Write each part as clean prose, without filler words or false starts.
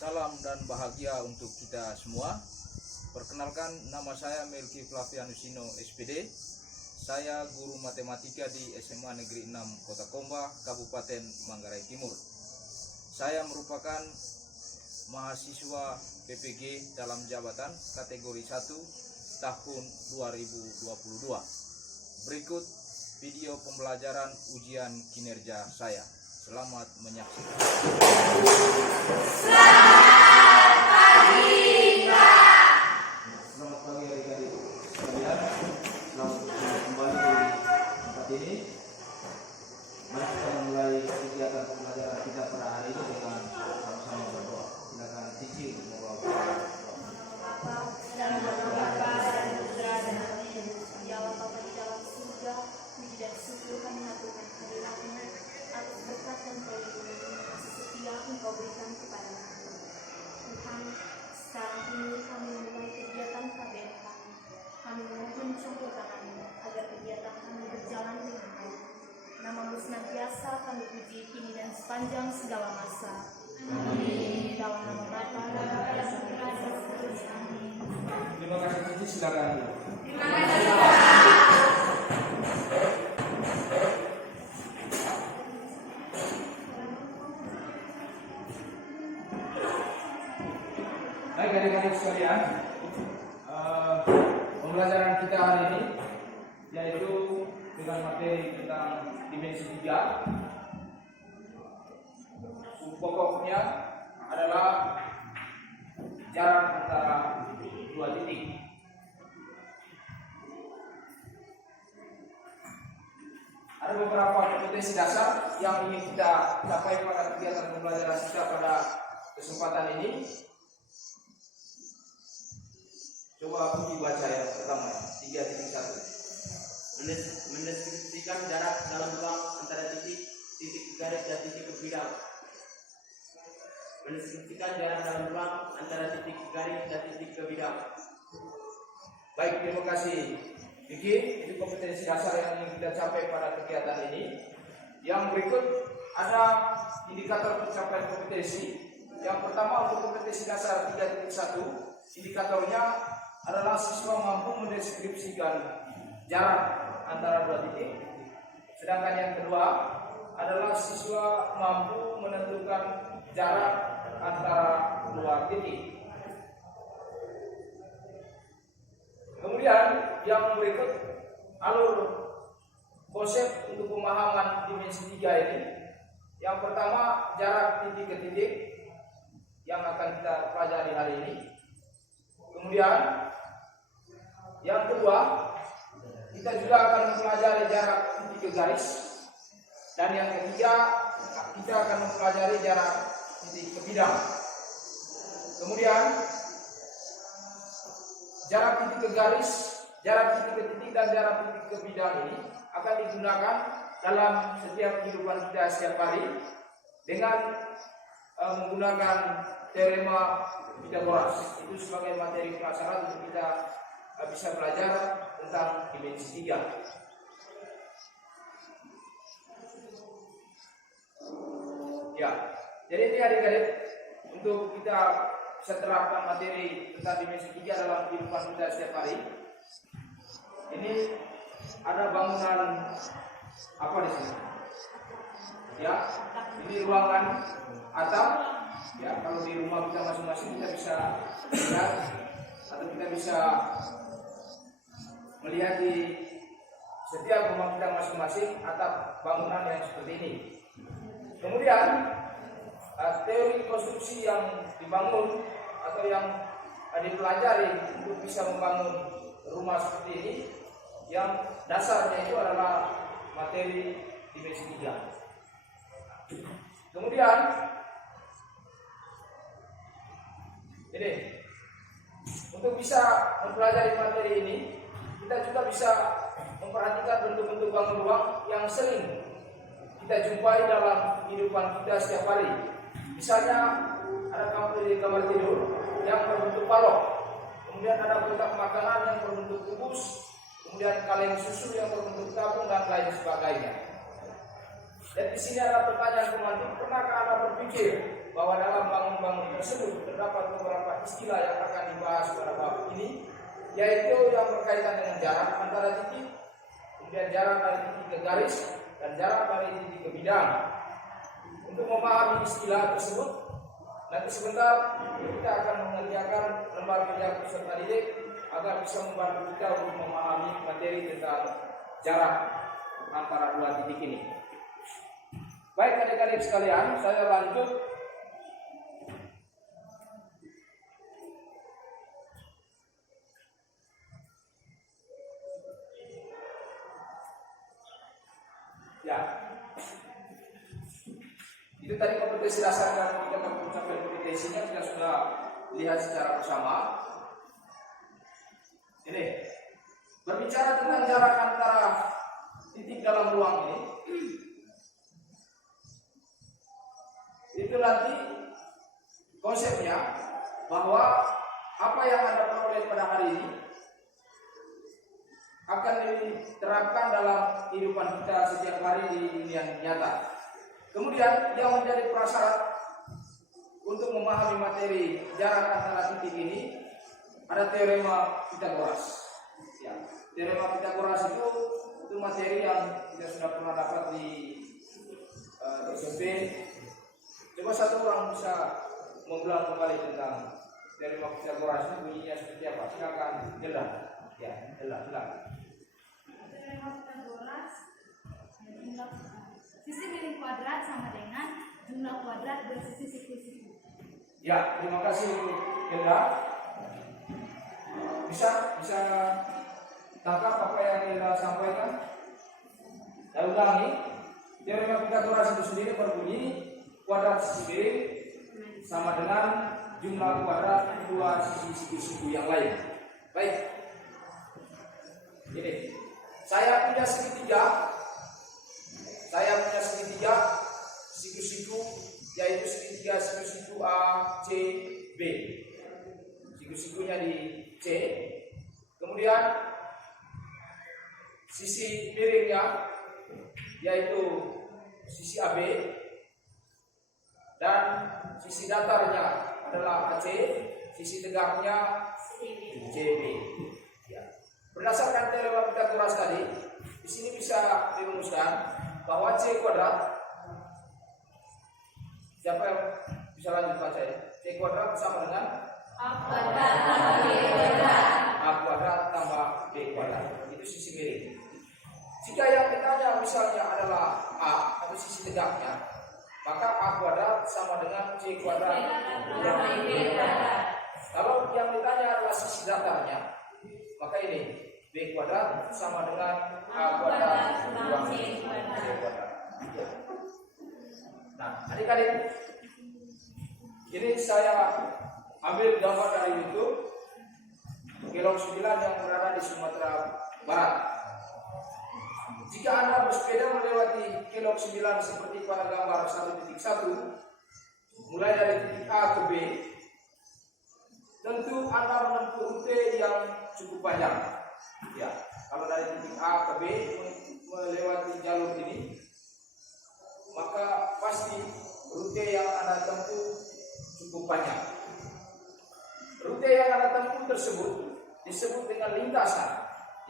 Salam dan bahagia untuk kita semua. Perkenalkan, nama saya Melki Flavianusino SPD. Saya guru matematika di SMA Negeri 6 Kota Komba, Kabupaten Manggarai Timur. Saya merupakan mahasiswa PPG dalam jabatan kategori 1 tahun 2022. Berikut video pembelajaran ujian kinerja saya. Selamat menyaksikan. Selamat pagi, Kak. Selamat pagi adik-adik sekalian. Selamat kembali di tempat ini. Mari kita mulai kegiatan pembelajaran kita pada hari ini dengan sama-sama berdoa. Silakan Cici untuk membawa doa. Bapa dalam nama Bapa dan Putra dan Roh Kudus, dialah Bapa di dalam surga, puji dan syukur kami haturkan kehadiratmu atas berkat dan perlindungan yang kasih setia Engkau berikan kepada kami. Tuhan, sekarang ini kami memulai kegiatan KBM kami. Kami memohon campur tangan-Mu agar kegiatan kami berjalan dengan baik. Nama-Mu senantiasa kami puji kini dan sepanjang segala masa. Amin. Dalam nama Bapa dan Putra dan Roh Kudus. Amin. Terima kasih Cici, silakan. Terima kasih, Pak. Baik adik-adik sekalian, pembelajaran kita hari ini yaitu dengan materi tentang dimensi 3. Pokoknya adalah jarak antara dua titik. Ada beberapa kompetensi dasar yang ingin kita capai pada kegiatan pembelajaran kita pada kesempatan ini. Coba Budi baca yang pertama, 3.1. Mendeskripsikan jarak dalam ruang antara titik garis dan titik ke bidang. Mendeskripsikan jarak dalam ruang antara titik garis dan titik ke bidang. Baik, terima kasih Vicky. Itu kompetensi dasar yang ingin kita capai pada kegiatan ini. Yang berikut ada indikator pencapaian kompetensi. Yang pertama untuk kompetensi dasar 3.1, indikatornya adalah siswa mampu mendeskripsikan jarak antara dua titik. Sedangkan yang kedua adalah siswa mampu menentukan jarak antara dua titik. Kemudian yang berikut alur konsep untuk pemahaman dimensi 3 ini. Yang pertama, jarak titik ke titik yang akan kita pelajari hari ini. Kemudian yang kedua, kita juga akan mempelajari jarak titik ke garis. Dan yang ketiga, kita akan mempelajari jarak titik ke bidang. Kemudian jarak titik ke garis, jarak titik ke titik, dan jarak titik ke bidang ini akan digunakan dalam setiap kehidupan kita setiap hari dengan menggunakan teorema Pythagoras. Itu sebagai materi prasyarat untuk kita bisa belajar tentang dimensi 3. Ya, jadi ini adik-adik, untuk kita bisa terapkan materi tentang dimensi 3 dalam kehidupan kita setiap hari. Ini ada bangunan apa di sini? Ya, ini ruangan atap. Ya, kalau di rumah kita masing-masing kita bisa lihat atau kita bisa melihat di setiap rumah kita masing-masing atap bangunan yang seperti ini. Kemudian teori konstruksi yang dibangun atau yang dipelajari untuk bisa membangun rumah seperti ini, yang dasarnya itu adalah materi dimensi 3. Kemudian ini, untuk bisa mempelajari materi ini, kita juga bisa memperhatikan bentuk-bentuk bangun ruang yang sering kita jumpai dalam kehidupan kita setiap hari. Misalnya ada kamar tidur yang berbentuk balok, kemudian ada kotak makanan yang berbentuk kubus, kemudian kaleng susu yang berbentuk tabung dan lain sebagainya. Dan di sini ada pertanyaan teman-teman, pernahkah Anda berpikir bahwa dalam bangun-bangun tersebut terdapat beberapa istilah yang akan dibahas pada bab ini, yaitu yang berkaitan dengan jarak antara titik, kemudian jarak dari titik ke garis, dan jarak dari titik ke bidang. Untuk memahami istilah tersebut, nanti sebentar kita akan mengerjakan lembar kerja peserta didik agar bisa membantu kita untuk memahami materi tentang jarak antara dua titik ini. Baik adik-adik sekalian, saya lanjut. Ya, itu tadi kompetensi dasar dan kita mencapai kompetensinya kita sudah lihat secara bersama. Ini berbicara tentang jarak antara titik dalam ruang ini, itu nanti konsepnya bahwa apa yang Anda peroleh pada hari ini akan diterapkan dalam kehidupan kita setiap hari di dunia nyata. Kemudian yang menjadi prasyarat untuk memahami materi jarak antara titik ini ada teorema Pythagoras. Ya, teorema Pythagoras itu materi yang kita sudah pernah dapat di SMP. Coba satu orang bisa mengulang kembali tentang teorema Pythagoras itu bunyinya seperti apa? Silakan jelas. Ya, jelas. Teorema Pythagoras, sisi miring kuadrat sama dengan jumlah kuadrat bersisi siku-siku. Ya, terima kasih Hilda. Bisa tangkap apa yang Hilda sampaikan? Saya ulangi, teorema Pythagoras itu sendiri berbunyi kuadrat sisi miring sama dengan jumlah kuadrat dua sisi siku-siku yang lain. Baik. Ini, saya punya segitiga siku-siku, yaitu segitiga siku-siku A, C, B. Siku-sikunya di C. Kemudian sisi miringnya yaitu sisi AB, dan sisi datarnya adalah AC, sisi tegaknya CB. Ya. Berdasarkan teorema Pythagoras tadi, di sini bisa dirumuskan bahwa C kuadrat, siapa yang bisa lanjut baca ya? C kuadrat sama dengan A kuadrat tambah B kuadrat. A kuadrat tambah B kuadrat. Itu sisi miring. Jika yang ditanya misalnya adalah A atau sisi tegaknya, maka A kuadrat sama dengan C kuadrat tambah B kuadrat. Kalau yang ditanya adalah sisi datarnya, maka ini B kuadrat sama dengan A kuadrat tambah C kuadrat. Nah, adik-adik, ini saya ambil gambar dari YouTube Kelok 9 yang berada di Sumatera Barat. Jika Anda bersepeda melewati Kelok 9 seperti pada gambar 1.1, mulai dari titik A ke B, tentu Anda menempuh rute yang cukup panjang. Ya, kalau dari titik A ke B melewati jalur ini, maka pasti rute yang Anda tempuh cukup panjang. Rute yang Anda tempuh tersebut disebut dengan lintasan.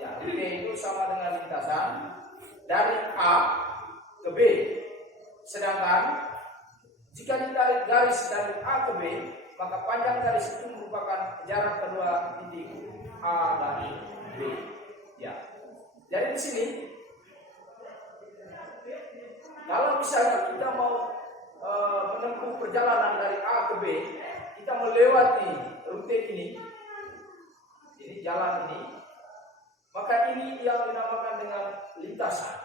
Ya, rute itu sama dengan lintasan dari A ke B. Sedangkan jika ditarik garis dari A ke B, maka panjang garis itu merupakan jarak kedua titik A dari B. Ya. Jadi di sini kalau misalnya kita mau menempuh perjalanan dari A ke B, kita melewati rute ini jalan ini, maka ini yang dinamakan dengan lintasan.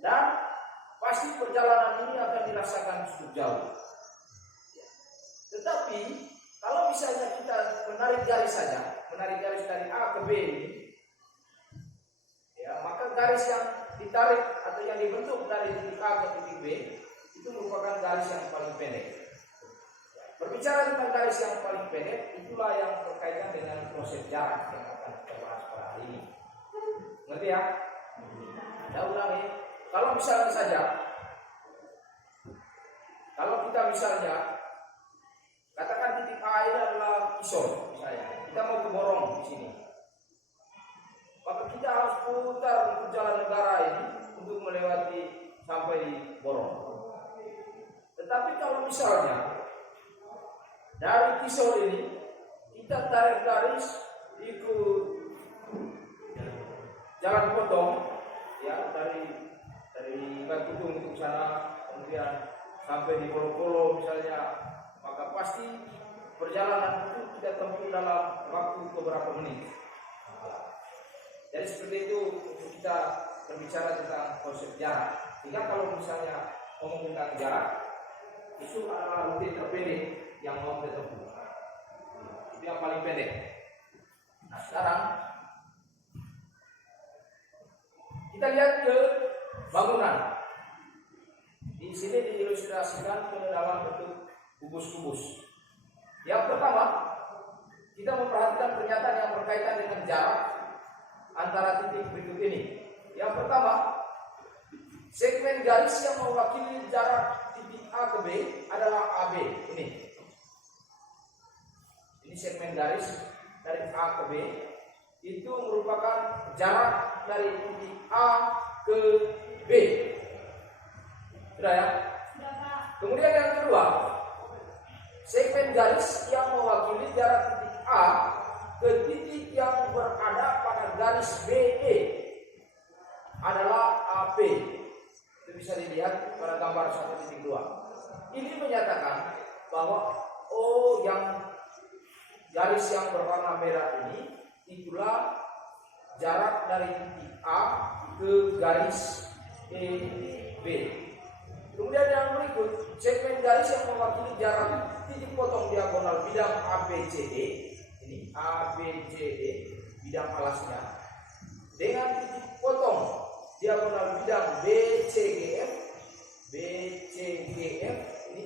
Dan pasti perjalanan ini akan dirasakan cukup jauh. Tetapi kalau misalnya kita menarik garis dari A ke B ini, ya, maka garis yang ditarik atau yang dibentuk dari titik A ke titik B itu merupakan garis yang paling pendek. Berbicara tentang garis yang paling pendek, itulah yang berkaitan dengan konsep jarak yang akan kita bahas pada hari ini. Ngerti ya? Saya ulangi, kalau misalnya saja kita misalnya katakan titik A ini adalah kisor, misalnya kita mau ke Borong di sini, maka kita harus putar jalan negara ini untuk melewati sampai di Borong. Tetapi kalau misalnya dari kisor ini kita tarik garis ikut jalan potong, ya dari Batutung untuk sana, kemudian sampai di Polo misalnya, maka pasti perjalanan itu kita tempuh dalam waktu beberapa menit. Jadi seperti itu untuk kita berbicara tentang konsep jarak. Sehingga kalau misalnya ngomong tentang jarak, itu adalah rute terpendek yang mau kita tempuh. Itu yang paling pendek. Nah sekarang kita lihat ke bangunan. Di sini diilustrasikan ke dalam bentuk kubus-kubus. Yang pertama, kita memperhatikan pernyataan yang berkaitan dengan jarak antara titik berikut ini. Yang pertama, segmen garis yang mewakili jarak titik A ke B adalah AB. Ini segmen garis dari A ke B itu merupakan jarak dari titik A ke B. Sudah ya? Sudah, Pak. Kemudian yang kedua, segmen garis yang mewakili jarak titik A ke titik yang berada pada garis BE adalah AP. Itu bisa dilihat pada gambar 1.2. Ini menyatakan bahwa yang garis yang berwarna merah ini itulah jarak dari titik A ke garis B. Kemudian yang berikut, segmen garis yang mewakili jarak titik potong diagonal bidang ABCD, ini ABCD bidang alasnya, dengan titik potong diagonal bidang BCGF ini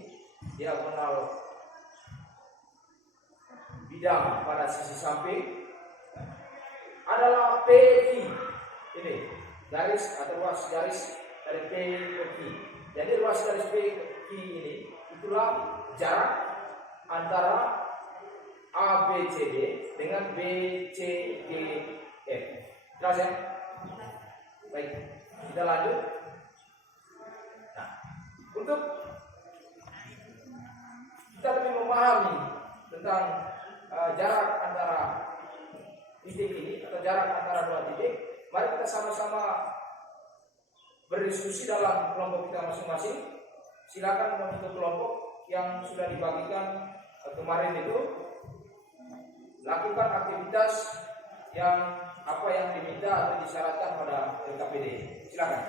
diagonal bidang pada sisi samping adalah PI. Ini garis atau ruas garis dari P ke Q. Jadi ruas garis P ke Q ini itulah jarak antara ABCD dengan BCDF. Jelas ya? Baik, kita lanjut. Nah, untuk kita lebih memahami tentang jarak antara titik ini atau jarak antara dua titik, mari kita sama-sama berdiskusi dalam kelompok kita masing-masing. Silakan membentuk kelompok yang sudah dibagikan kemarin itu, lakukan aktivitas yang apa yang diminta atau disyaratkan pada LKPD. Silakan.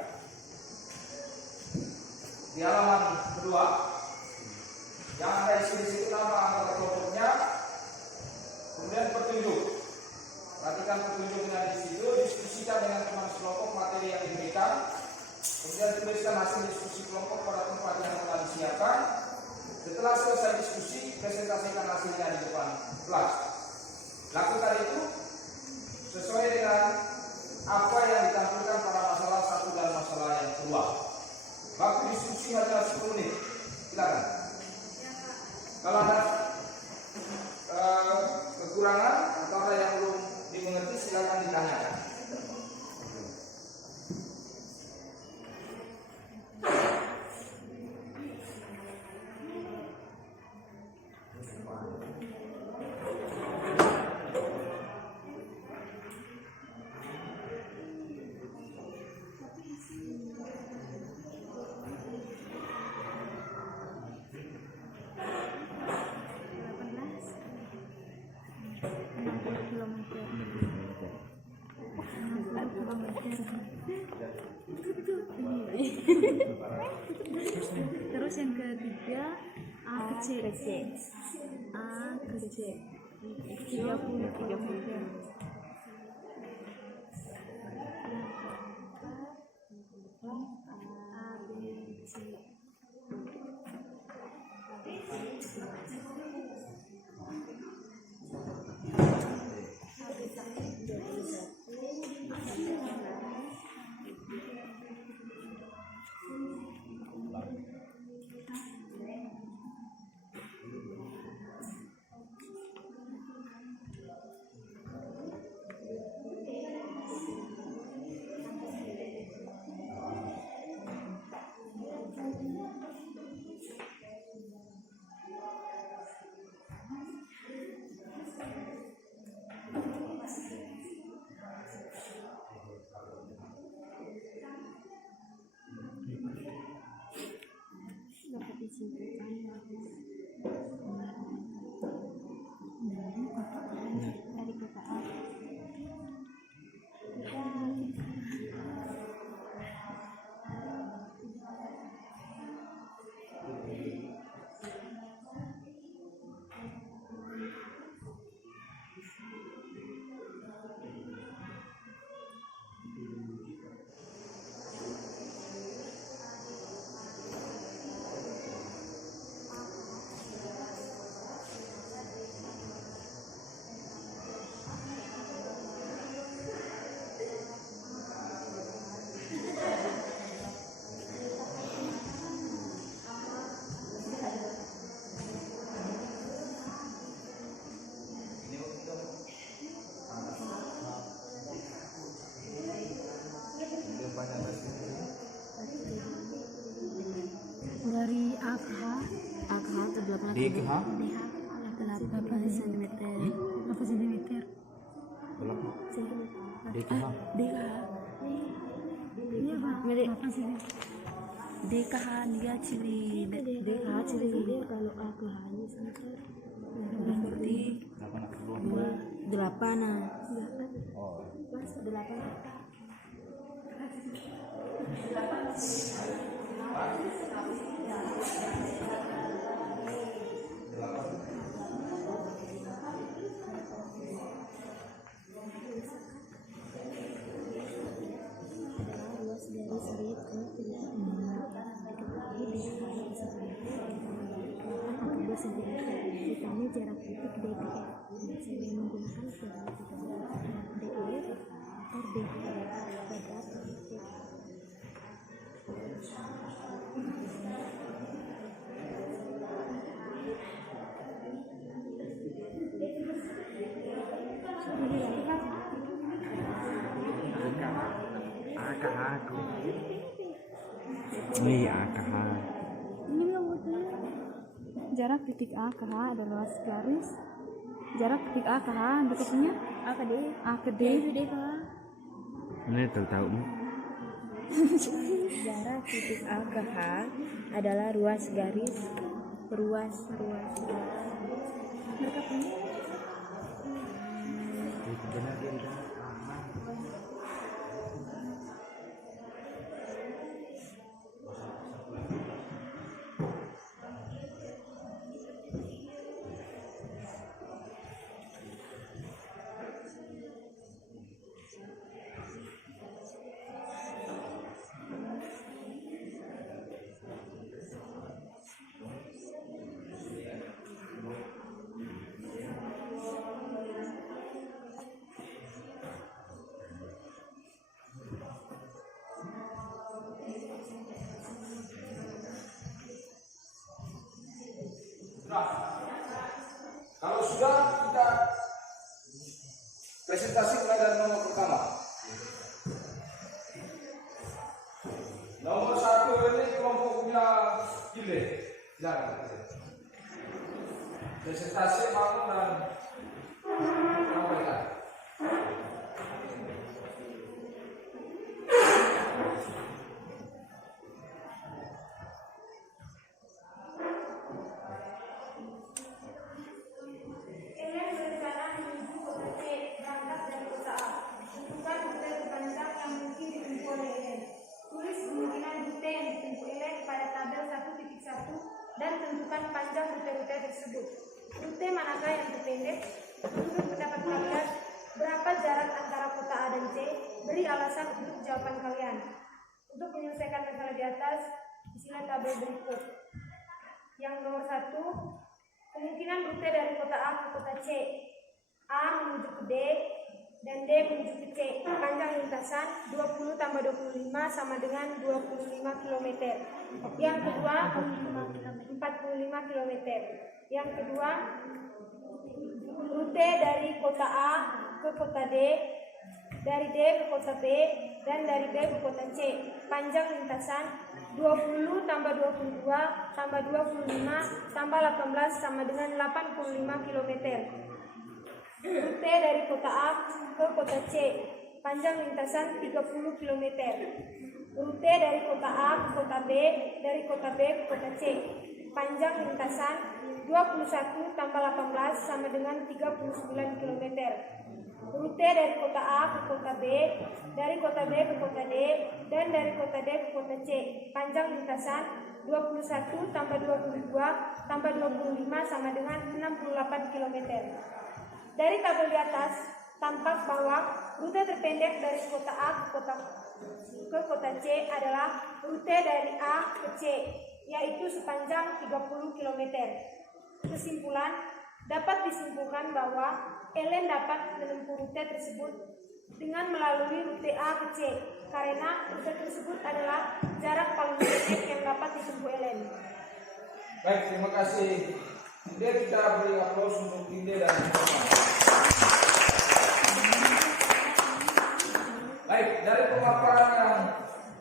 Di halaman kedua, yang ada di situ nama anggota kelompoknya, kemudian petunjuk. Perhatikan petunjuknya di situ, diskusikan dengan teman sekelompok materi yang diberikan. Kemudian tuliskan hasil diskusi kelompok pada tempat yang telah disiapkan. Setelah selesai diskusi, presentasikan hasilnya di depan kelas. Lakukan itu sesuai dengan apa yang ditampilkan pada masalah 1 dan masalah yang kedua. Waktu diskusi hanya 10 menit. Silakan. Kalau ada kekurangan atau ada yang belum dimengerti, silakan ditanyakan. Terus yang ketiga A ke C. A ke C 30. A, B, C. DKH 8 cm. Berapa cm? berapa? DKH DKH. Iya, Pak. Berapa sih? DKH dia ciri. DKH ciri. Kalau aku hanya cm. Berarti 8 nah. oh 8. Sisanya jarak titik DTF. Saya menggunakan jarak titik DTF atau DTF kuadrat titik. AKH aku ini AKH Jarak titik A ke H adalah garis. Jarak titik A ke H dekatnya A ke D. A ke D. ini tahu Jarak titik A ke H adalah ruas garis. Ruas. Mereka punya. Nah, kalau sudah kita presentasi mulai dari nomor pertama. Nomor 1 ini kelompoknya Gile. Silakan. Presentasi bangun dan sampaikan. Dan tentukan panjang rute-rute tersebut. Rute manakah yang terpendek? Menurut pendapat kalian, berapa jarak antara kota A dan C? Beri alasan untuk jawaban kalian. Untuk menyelesaikan masalah di atas, isilah tabel berikut. Yang nomor 1, kemungkinan rute dari kota A ke kota C. A menuju ke D dan D menuju ke C. Panjang lintasan 20 tambah 25 sama dengan 25 km. Yang kedua, 45 km. Yang kedua, rute dari kota A ke kota D, dari D ke kota B, dan dari B ke kota C. Panjang lintasan 20 tambah 22 tambah 25 tambah 18 sama dengan 85 km. Rute dari kota A ke kota C, panjang lintasan 30 km. Rute dari kota A ke kota B, dari kota B ke kota C, panjang lintasan 21 tambah 18 sama dengan 39 km. Rute dari kota A ke kota B, dari kota B ke kota D, dan dari kota D ke kota C, panjang lintasan 21 tambah 22 tambah 25 sama dengan 68 km. Dari tabel di atas, tampak bahwa rute terpendek dari kota A ke kota C adalah rute dari A ke C, yaitu sepanjang 30 km. Kesimpulan, dapat disimpulkan bahwa Ellen dapat menempuh rute tersebut dengan melalui rute A ke C, karena rute tersebut adalah jarak paling pendek yang dapat ditempuh Ellen. Baik, terima kasih. Kemudian kita beri aplaus untuk Inde dan teman-teman. Baik, dari pemaparan yang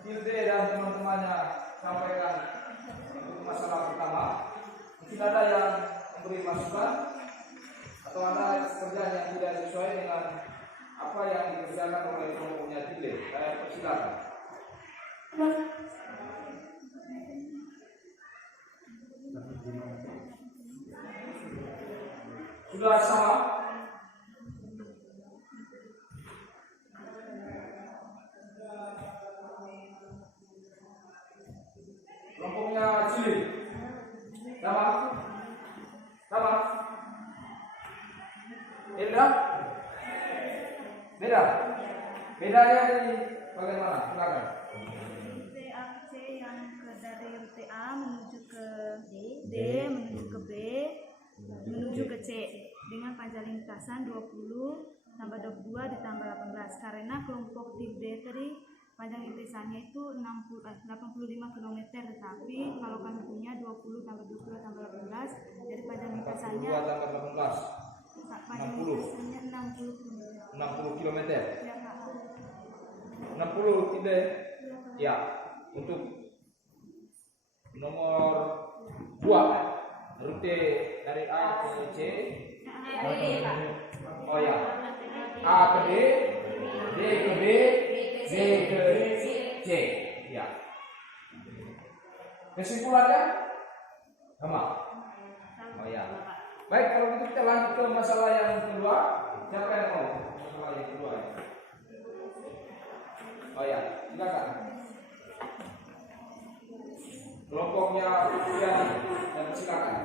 Hilde dan teman-temannya sampaikan untuk masalah pertama, mungkin ada yang dikerjakan oleh kelompoknya Tilde. Saya persilakan. Sudah sama? Kelompoknya Cili. Sama? Sama? Beda? Beda? Bedanya dari bagaimana? Silakan. TA C yang dari rute A menuju ke D menuju ke B menuju ke C dengan panjang lintasan 20 tambah 22 ditambah 18 karena kelompok tim D tadi panjang lintasannya itu 85 km, tetapi kalau kami punya 20 tambah 22 tambah 18 jadi panjang lintasannya 42 tambah 18. panjang 60. lintasannya 60 km. 60 km. Ya, Kak. 60 Tilde. Ya, untuk nomor 2 rute dari A ke C. Oh ya, A ke D, D ke B, B ke C. Ya. Kesimpulannya sama. Oh ya. Baik, kalau gitu kita lanjut ke masalah yang kedua. Siapa yang mau masalah yang kedua? Oh ya, silakan. Kelompoknya Pujian dan silakan.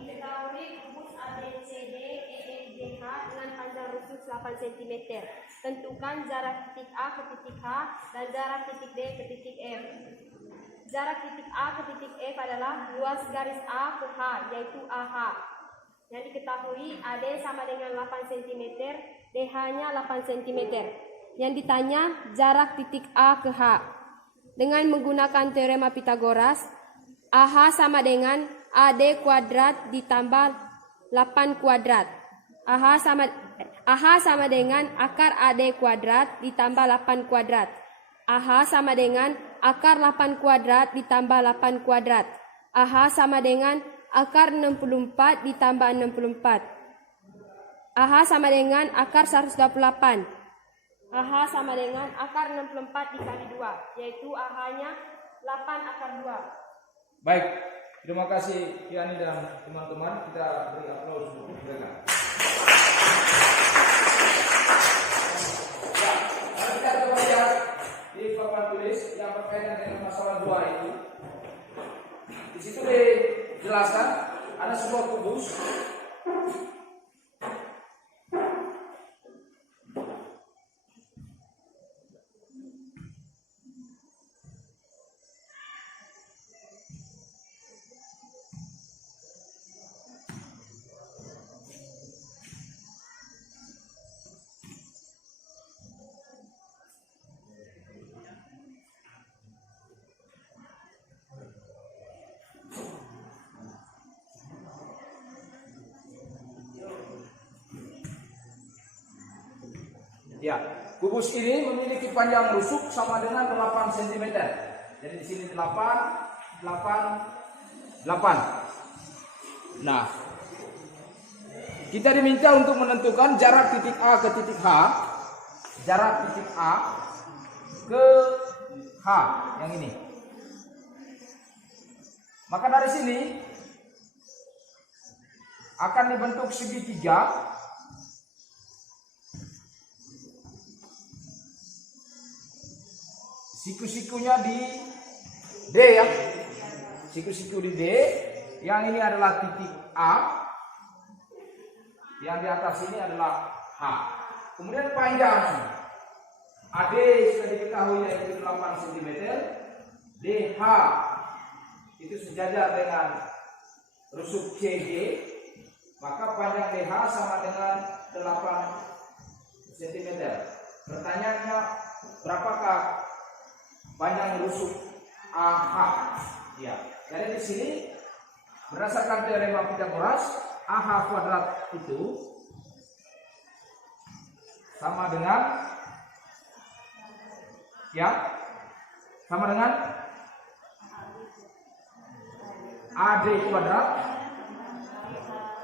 Diketahui kubus ABCD EFGH dengan panjang rusuk 8 cm. Tentukan jarak titik A ke titik H dan jarak titik D ke titik F. Jarak titik A ke titik F adalah luas garis A ke H, yaitu AH. Yang diketahui AD sama dengan 8 cm, DH-nya 8 cm. Yang ditanya jarak titik A ke H. Dengan menggunakan teorema Pitagoras, AH sama dengan AD kuadrat ditambah 8 kuadrat. AH sama dengan akar AD kuadrat ditambah 8 kuadrat. AH sama dengan akar 8 kuadrat ditambah 8 kuadrat. AH sama dengan akar 64 ditambah 64. AH sama dengan akar 128. AH sama dengan akar 64 dikali 2, yaitu AH-nya 8 akar 2. Baik, terima kasih Kiani dan teman-teman. Kita beri aplaus untuk mereka. Ya, mari kita coba lihat di papan tulis yang berkaitan dengan masalah 2 itu. Di situ dijelaskan ada sebuah kubus. Ya, kubus ini memiliki panjang rusuk sama dengan 8 cm. Jadi di sini 8, 8, 8. Nah, kita diminta untuk menentukan jarak titik A ke titik H. Jarak titik A ke H yang ini. Maka dari sini akan dibentuk segitiga. Siku-sikunya di D ya. Siku-siku di D. Yang ini adalah titik A. Yang di atas ini adalah H. Kemudian panjang AD sudah diketahui yaitu 8 cm. DH itu sejajar dengan rusuk CG. Maka panjang DH sama dengan 8 cm. Pertanyaannya, berapakah panjang rusuk AH? Ya, jadi di sini berdasarkan teorema Pitagoras, AH kuadrat itu sama dengan AD kuadrat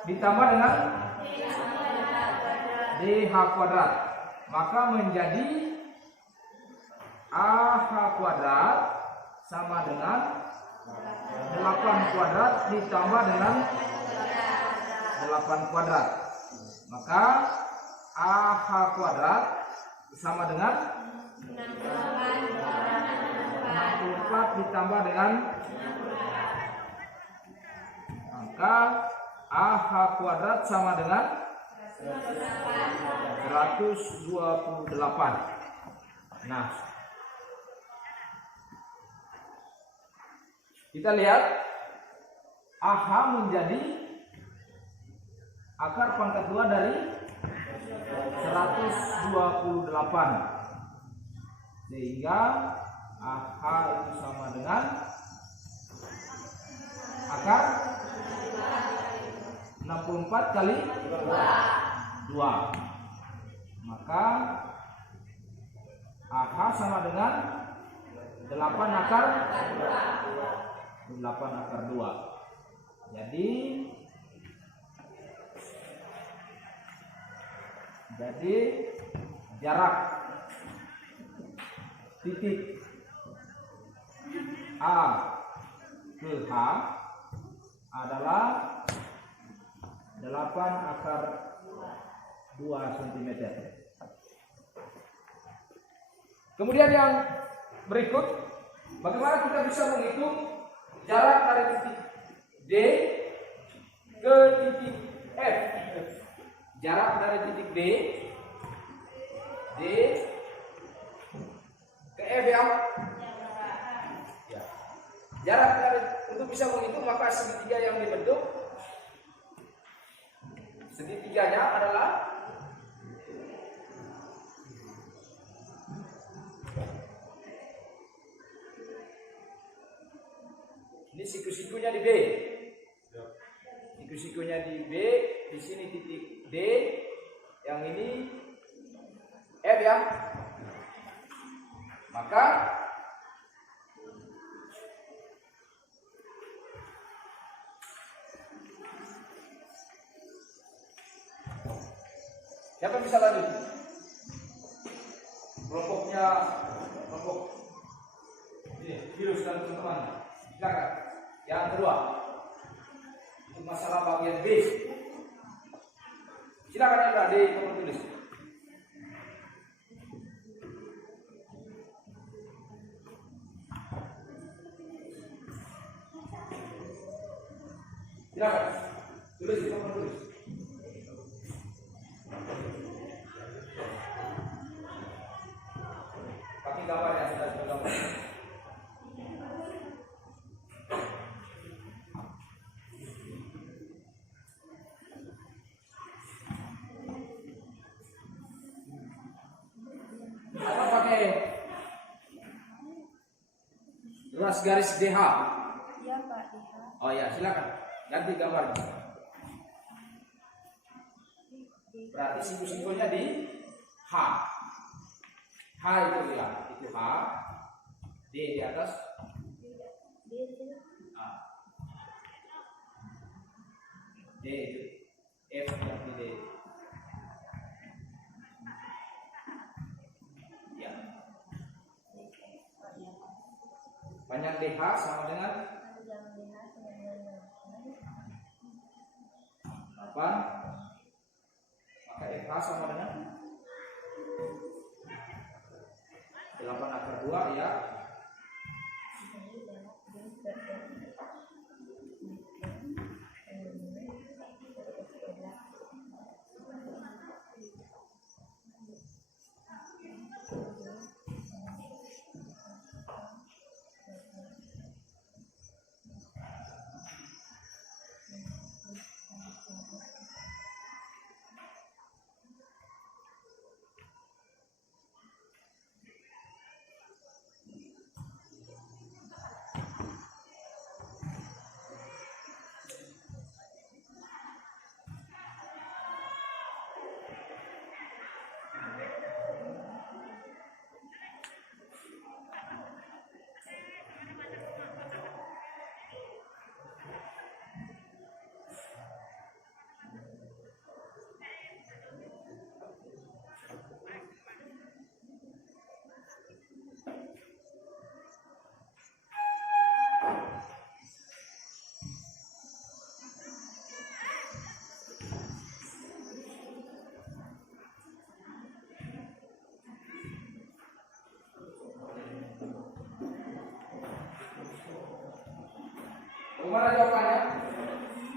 ditambah dengan DH kuadrat. maka menjadi AH kuadrat sama dengan 8 kuadrat ditambah dengan 8 kuadrat. Maka AH kuadrat sama dengan 64 ditambah dengan, maka AH kuadrat sama dengan 128. Nah, kita lihat AH menjadi akar pangkat 2 dari 128, sehingga AH itu sama dengan akar 64 kali 2. Maka AH sama dengan 8 akar 2. Jadi jarak titik A ke H adalah 8 akar 2 cm. Kemudian yang berikut, bagaimana kita bisa menghitung jarak dari titik D ke titik F? Jarak dari titik D ke F ya. Jarak dari, untuk bisa menghitung maka segitiga yang dibentuk, segitiganya adalah ini siku-sikunya di B. Siku-sikunya di B, di sini titik D, yang ini F ya. Maka siapa yang bisa lanjut? Kelompok ini virus dan teman-teman. Silakan. Yang kedua, untuk masalah bagian B. Silakan Anda di papan tulis. Silakan tulis di papan tulis. Pakai gambar yang sudah tergambar. Atau pakai ruas garis DH. Iya Pak, DH. Oh ya, silakan ganti gambar. Berarti siku-sikunya di H. H itu bilang, itu H. D di atas. A. D itu F berarti D. Ya. Panjang DH sama dengan 8. Maka FH sama dengan 8 akar 2 ya. Gimana jawabannya?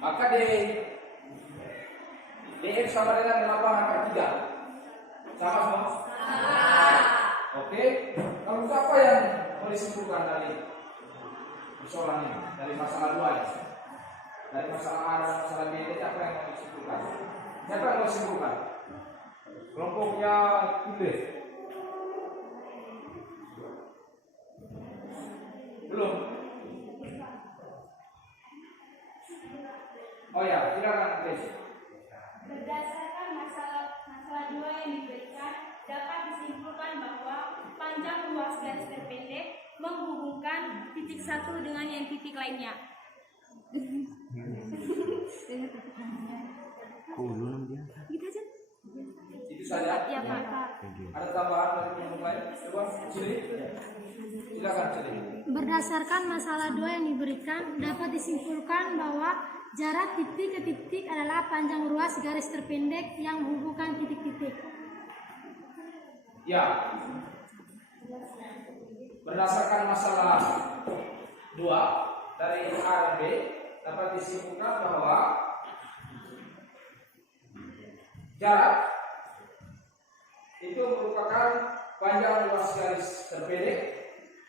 Maka DF sama dengan 8/3. Sama semua? Oke. Lalu apa yang mau disimpulkan dari persoalan ini? Dari masalah 2 ya? Dari masalah A dan masalah B ini apa yang mau disimpulkan? Siapa yang mau disimpulkan? Kelompoknya Kude. Belum? Oh ya, silakan Grace. Berdasarkan masalah 2 yang diberikan, dapat disimpulkan bahwa panjang ruas garis terpendek menghubungkan titik satu dengan yang titik lainnya. Gitu aja. Itu saja. Ya Pak. Ada tambahan dari kelompok lain? Coba, Cili. Silakan Cili. Berdasarkan masalah 2 yang diberikan, dapat disimpulkan bahwa jarak titik ke titik adalah panjang ruas garis terpendek yang menghubungkan titik-titik. Ya. Berdasarkan masalah 2 dari A dan B dapat disimpulkan bahwa jarak itu merupakan panjang ruas garis terpendek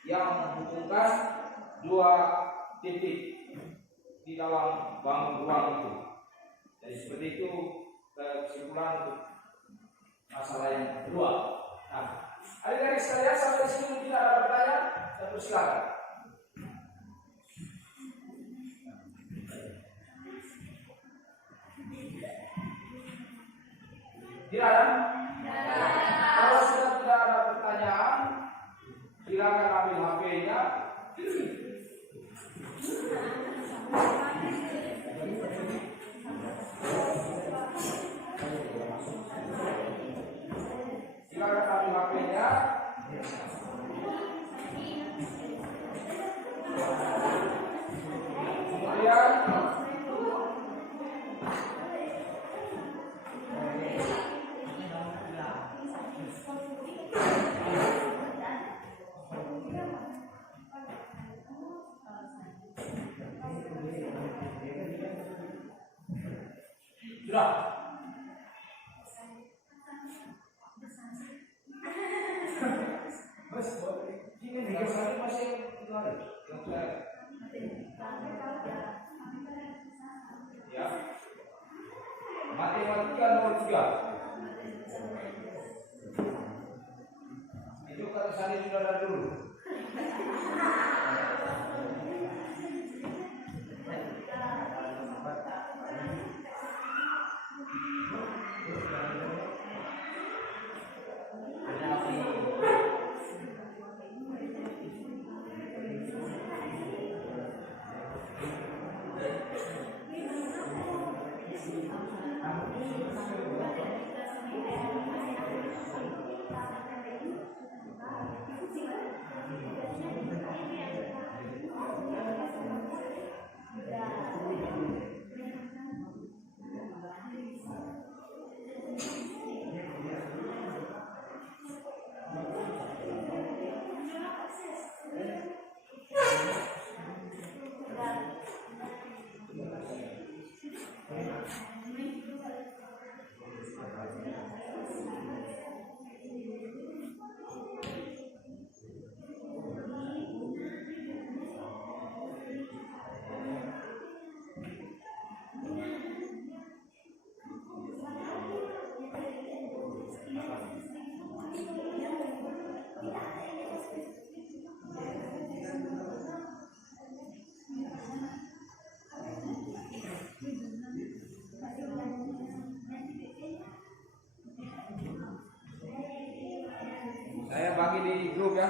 yang menghubungkan 2 titik di dalam bangun ruang itu. Jadi seperti itu kesimpulan untuk masalah yang kedua. Nah, adik-adik sekalian sampai di sini tidak ada pertanyaan, saya persilakan. Tidak ada? Kalau sudah tidak ada pertanyaan, silakan ambil HP-nya. Silakan ambil HP-nya. Kemudian sudah. Mas, ini nih saya masih itu ada. Ya. Matematika nomor 3. Itu kata saya sudah ada dulu. Saya bagi di grup ya.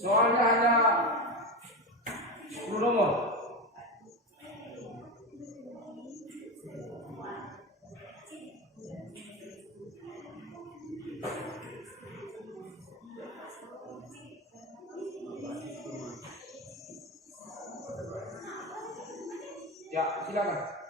Soalnya hanya 10 nomor. Ya, silakan.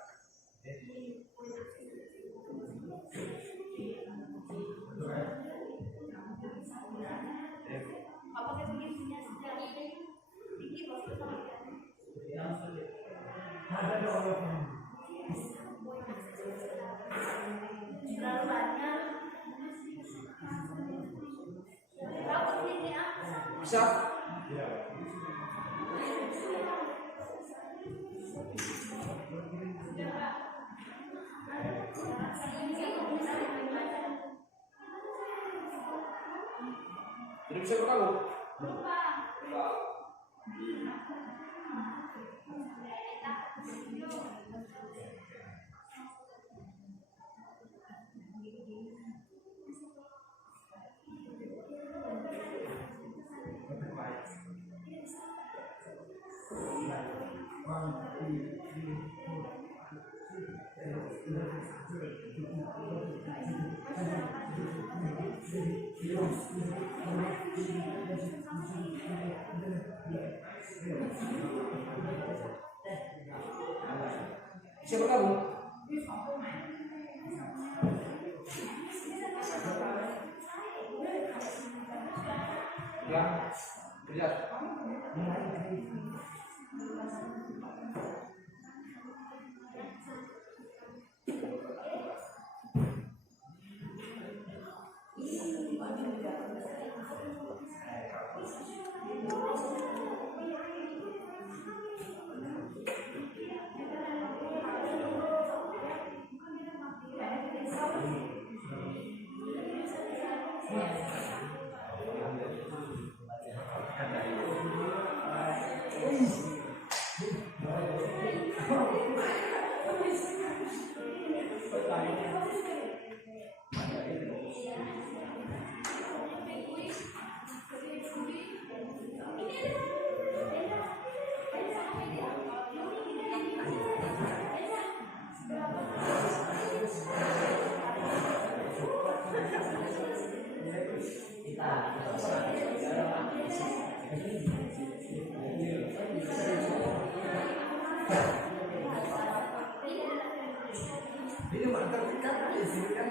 Bisa? Jadi bisa berkabung? Enggak. Bisa berkabung? Ya, kerja. Ini mantap kan di sini kan.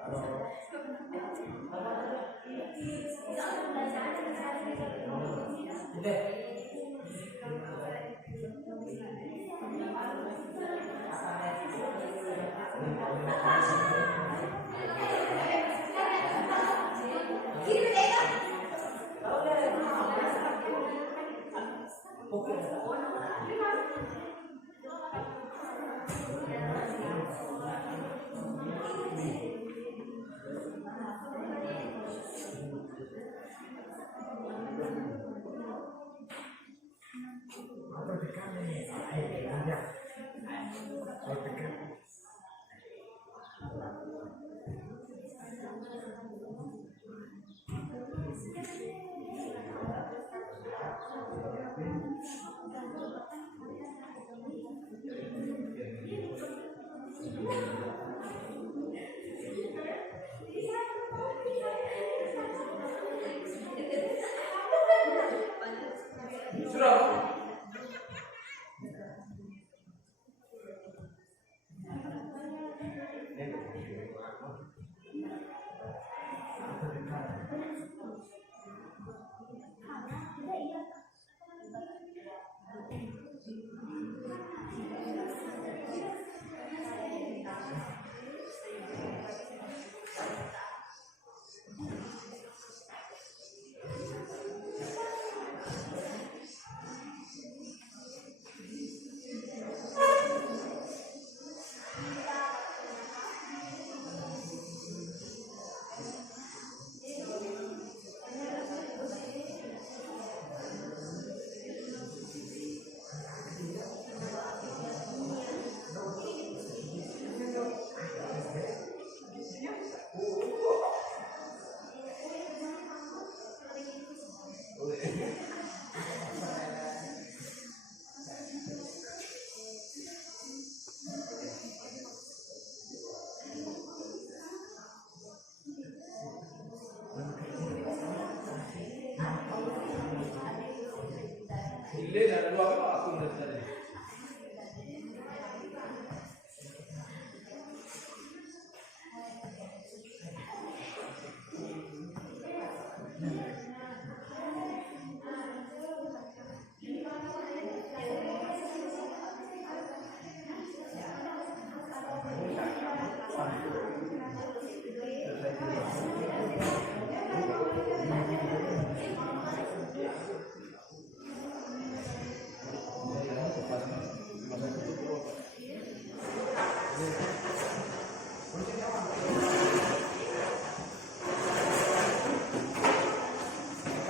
Halo. Gile ada dua memang aku menurut tadi.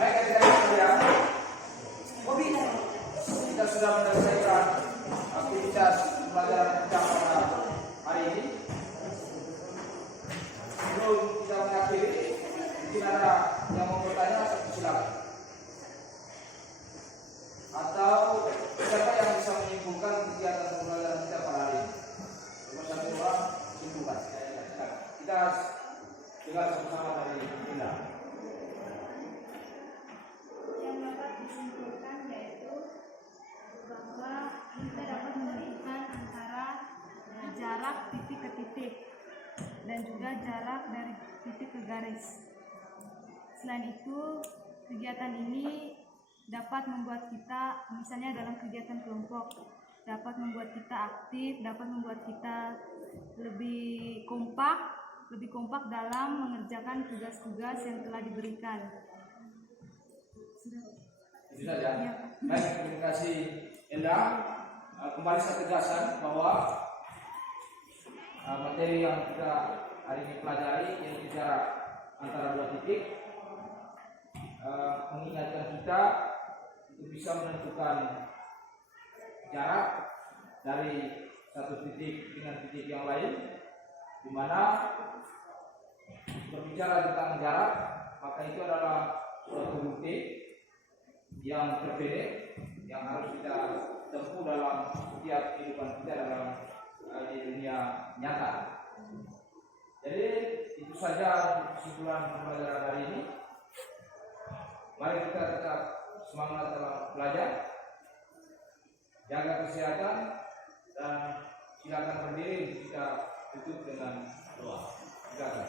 Baik, adik-adik sekalian, kita sudah menyelesaikan aktivitas pelajaran kita pada hari ini. Sebelum kita mengakhiri, mungkin ada yang mau bertanya, silakan. Atau siapa yang bisa menyimpulkan kegiatan pembelajaran kita pada hari ini? Cuma satu orang simpulkan. Kita dengar sama-sama dari Ina. Yang dapat disimpulkan yaitu bahwa kita dapat menentukan antara jarak titik ke titik dan juga jarak dari titik ke garis. Selain itu, kegiatan ini dapat membuat kita, misalnya dalam kegiatan kelompok, dapat membuat kita aktif, dapat membuat kita lebih kompak dalam mengerjakan tugas-tugas yang telah diberikan. Itu saja. Baik, terima kasih Enda. Kembali saya tegaskan bahwa materi yang kita hari ini pelajari yang jarak antara dua titik mengingatkan kita untuk bisa menentukan jarak dari satu titik dengan titik yang lain, di mana berbicara tentang jarak, maka itu adalah suatu rute yang terpendek yang harus kita tempuh dalam setiap kehidupan kita dalam di dunia nyata. Jadi itu saja kesimpulan pembelajaran hari ini. Mari kita tetap semangat dalam belajar, jaga kesehatan, dan silakan berdiri. Kita tutup dengan doa. Silakan.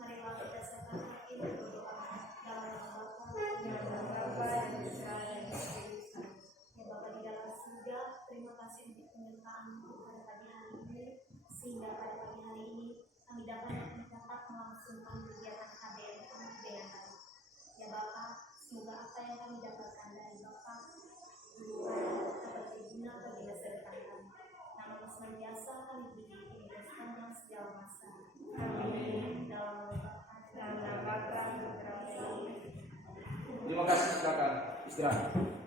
Marilah kita sekarang ini berdoa dalam nama Bapa dan Putra dan Roh Kudus. Ya Bapa di dalam surga, terima kasih untuk penyertaan-Mu pada pagi hari ini, sehingga pada pagi hari ini kami dapat melangsungkan kegiatan KBM kami dengan baik. Ya Bapa, semoga apa yang kami dapatkan dari Bapa dapat berguna bagi masa depan kami. Nama-Mu senantiasa kami beri hingga sepanjang segala masa. Amin. Dalam nama Bapa dan Putra dan Roh Kudus. Terima kasih, silakan istirahat.